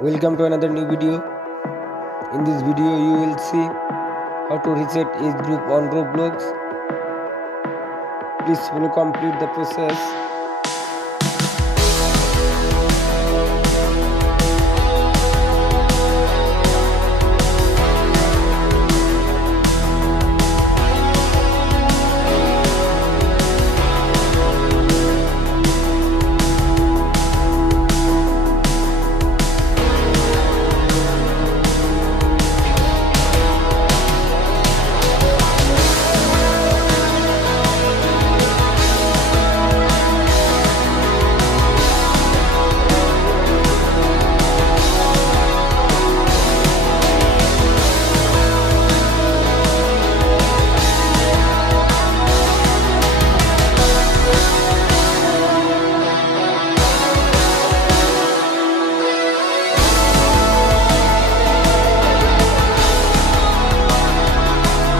Welcome to another new video. In this video you will see how to reset age group on Roblox. Please follow complete the process.